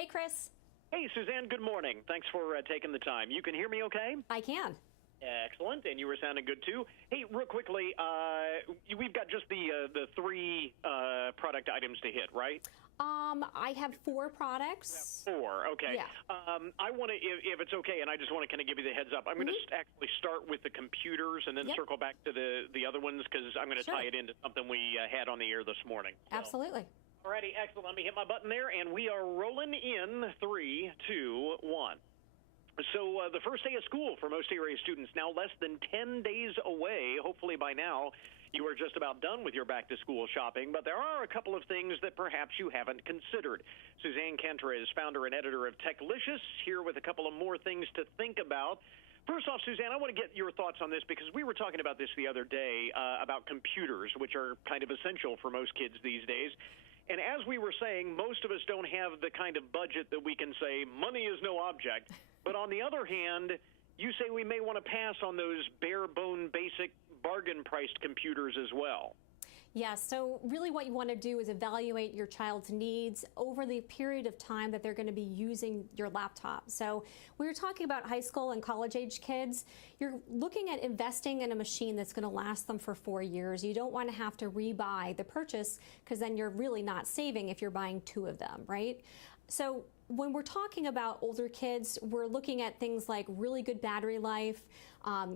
Hey, Chris. Hey, Suzanne, good morning. Thanks for taking the time. You can hear me okay? I can. Excellent, and you were sounding good, too. Hey, real quickly, we've got just the three product items to hit, right? I have 4 products. 4, okay. Yeah. I want to, if it's okay, and I just want to kind of give you the heads up, I'm going to actually start with the computers and then circle back to the other ones, because I'm going to tie it into something we had on the air this morning. So. Absolutely. All righty, excellent. Let me hit my button there, and we are rolling in 3, 2, 1. So the first day of school for most area students now less than 10 days away. Hopefully by now you are just about done with your back-to-school shopping, but there are a couple of things that perhaps you haven't considered. Suzanne Kantra is founder and editor of Techlicious, here with a couple of more things to think about. First off, Suzanne, I want to get your thoughts on this because we were talking about this the other day about computers, which are kind of essential for most kids these days. And as we were saying, most of us don't have the kind of budget that we can say money is no object. But on the other hand, you say we may want to pass on those bare-bone, basic, bargain-priced computers as well. Yeah, so really what you want to do is evaluate your child's needs over the period of time that they're going to be using your laptop. So we were talking about high school and college-age kids. You're looking at investing in a machine that's going to last them for 4 years. You don't want to have to rebuy the purchase because then you're really not saving if you're buying 2 of them, right? So when we're talking about older kids, we're looking at things like really good battery life,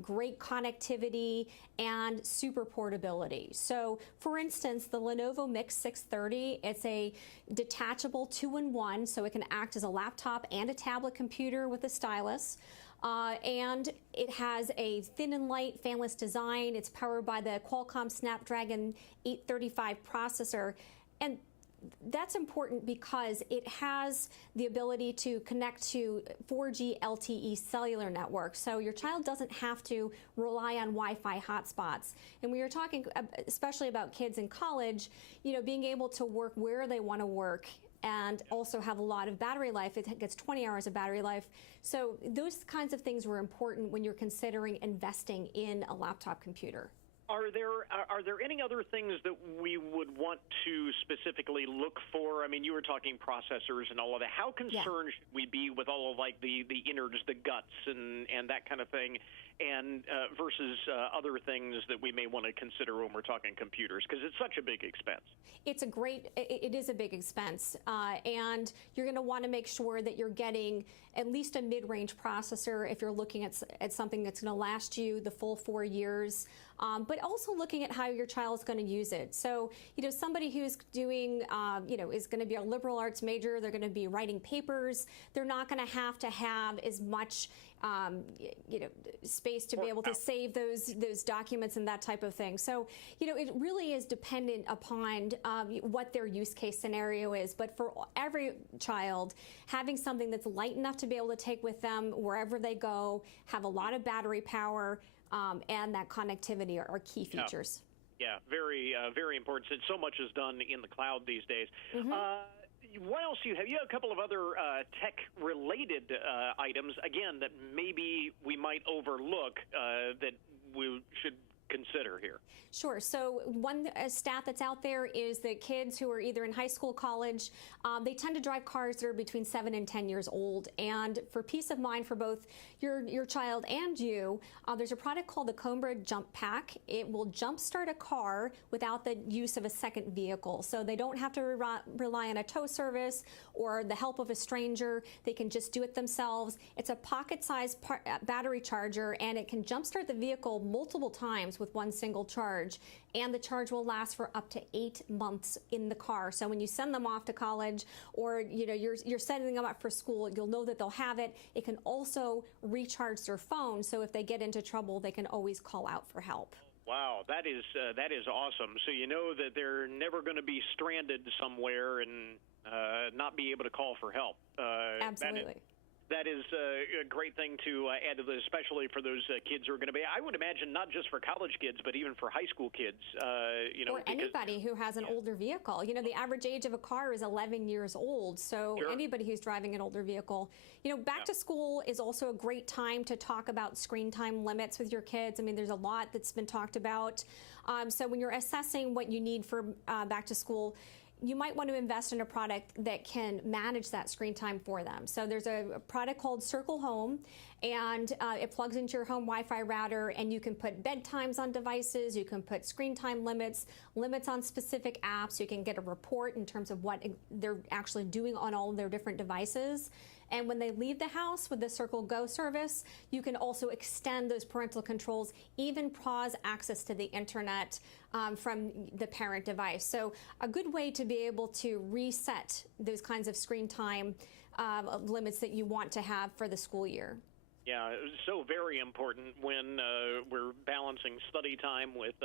great connectivity, and super portability. So, for instance, the Lenovo Mix 630, it's a detachable 2-in-1, so it can act as a laptop and a tablet computer with a stylus. And it has a thin and light fanless design. It's powered by the Qualcomm Snapdragon 835 processor. And that's important because it has the ability to connect to 4G LTE cellular network. So your child doesn't have to rely on Wi-Fi hotspots. And we were talking especially about kids in college, you know, being able to work where they want to work and also have a lot of battery life. It gets 20 hours of battery life. So those kinds of things were important when you're considering investing in a laptop computer. Are there any other things that we would want to specifically look for? I mean, you were talking processors and all of that. How concerned should we be with all of like the innards, the guts, and that kind of thing, and versus other things that we may want to consider when we're talking computers? Because it's such a big expense. It is a big expense, and you're going to want to make sure that you're getting at least a mid-range processor if you're looking at something that's going to last you the full 4 years. But also looking at how your child is going to use it. So, you know, somebody who's doing, is going to be a liberal arts major, they're going to be writing papers, they're not going to have as much, space to be able to save those documents and that type of thing. So, you know, it really is dependent upon what their use case scenario is. But for every child, having something that's light enough to be able to take with them wherever they go, have a lot of battery power, and that connectivity are key features. Yeah, very, very important. Since so much is done in the cloud these days. What else do you have? You have a couple of other tech-related items, again, that maybe we might overlook that we should consider here. Sure. So one stat that's out there is that kids who are either in high school, college, they tend to drive cars that are between 7 and 10 years old. And for peace of mind for both your child and you, there's a product called the Cobra Jump Pack. It will jumpstart a car without the use of a second vehicle. So they don't have to rely on a tow service or the help of a stranger. They can just do it themselves. It's a pocket-sized battery charger, and it can jumpstart the vehicle multiple times with one single charge, and the charge will last for up to 8 months in the car. So when you send them off to college, or you're sending them up for school, you'll know that they'll have it. It can also recharge their phone, so if they get into trouble, they can always call out for help. Wow, that is awesome. So you know that they're never going to be stranded somewhere and not be able to call for help. Absolutely. That is a great thing to add to this, especially for those kids who are going to be, I would imagine, not just for college kids, but even for high school kids. Or anybody who has an older vehicle. You know, the average age of a car is 11 years old, so anybody who's driving an older vehicle. You know, back to school is also a great time to talk about screen time limits with your kids. I mean, there's a lot that's been talked about. So when you're assessing what you need for back to school, you might want to invest in a product that can manage that screen time for them. So there's a product called Circle Home, and it plugs into your home Wi-Fi router, and you can put bedtimes on devices, you can put screen time limits on specific apps, you can get a report in terms of what they're actually doing on all of their different devices. And when they leave the house with the Circle Go service, you can also extend those parental controls, even pause access to the internet from the parent device. So a good way to be able to reset those kinds of screen time limits that you want to have for the school year. Yeah, so very important when we're balancing study time with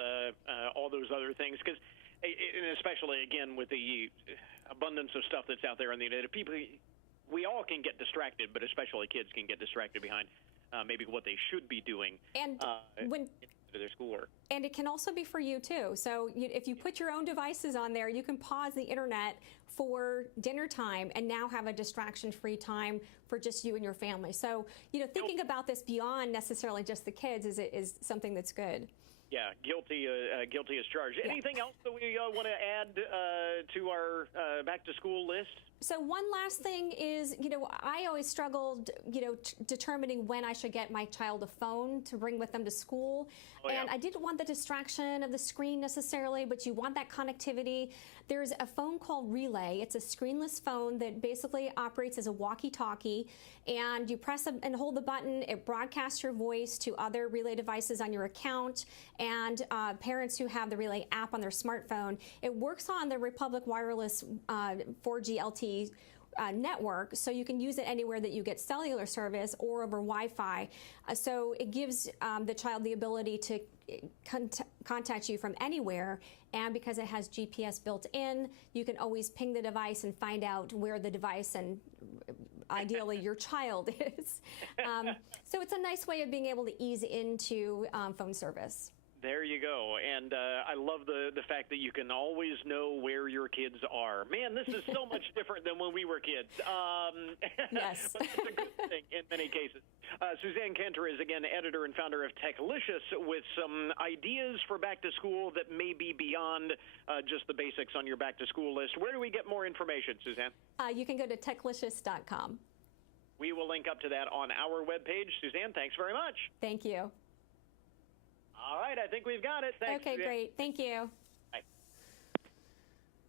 all those other things, because, and especially, again, with the abundance of stuff that's out there on the internet, we all can get distracted, but especially kids can get distracted behind maybe what they should be doing when their schoolwork. And it can also be for you too. So if you put your own devices on there, you can pause the internet for dinner time and now have a distraction-free time for just you and your family. So thinking about this beyond necessarily just the kids is something that's good. Yeah, guilty as charged. Yeah. Anything else that we want to add to our back-to-school list? So one last thing is, I always struggled, determining when I should get my child a phone to bring with them to school. Oh, yeah. And I didn't want the distraction of the screen necessarily, but you want that connectivity. There's a phone called Relay. It's a screenless phone that basically operates as a walkie-talkie, and you press and hold the button. It broadcasts your voice to other Relay devices on your account, and parents who have the Relay app on their smartphone. It works on the Republic Wireless 4G LTE network, so you can use it anywhere that you get cellular service or over Wi-Fi. So it gives the child the ability to contact you from anywhere, and because it has GPS built in, you can always ping the device and find out where the device and ideally your child is. So it's a nice way of being able to ease into phone service. There you go. And I love the fact that you can always know where your kids are. Man, this is so much different than when we were kids. Yes. But it's a good thing in many cases. Suzanne Kantra is, again, editor and founder of Techlicious, with some ideas for back to school that may be beyond just the basics on your back to school list. Where do we get more information, Suzanne? You can go to techlicious.com. We will link up to that on our webpage. Suzanne, thanks very much. Thank you. All right, I think we've got it. Thanks. Okay, great. Thank you.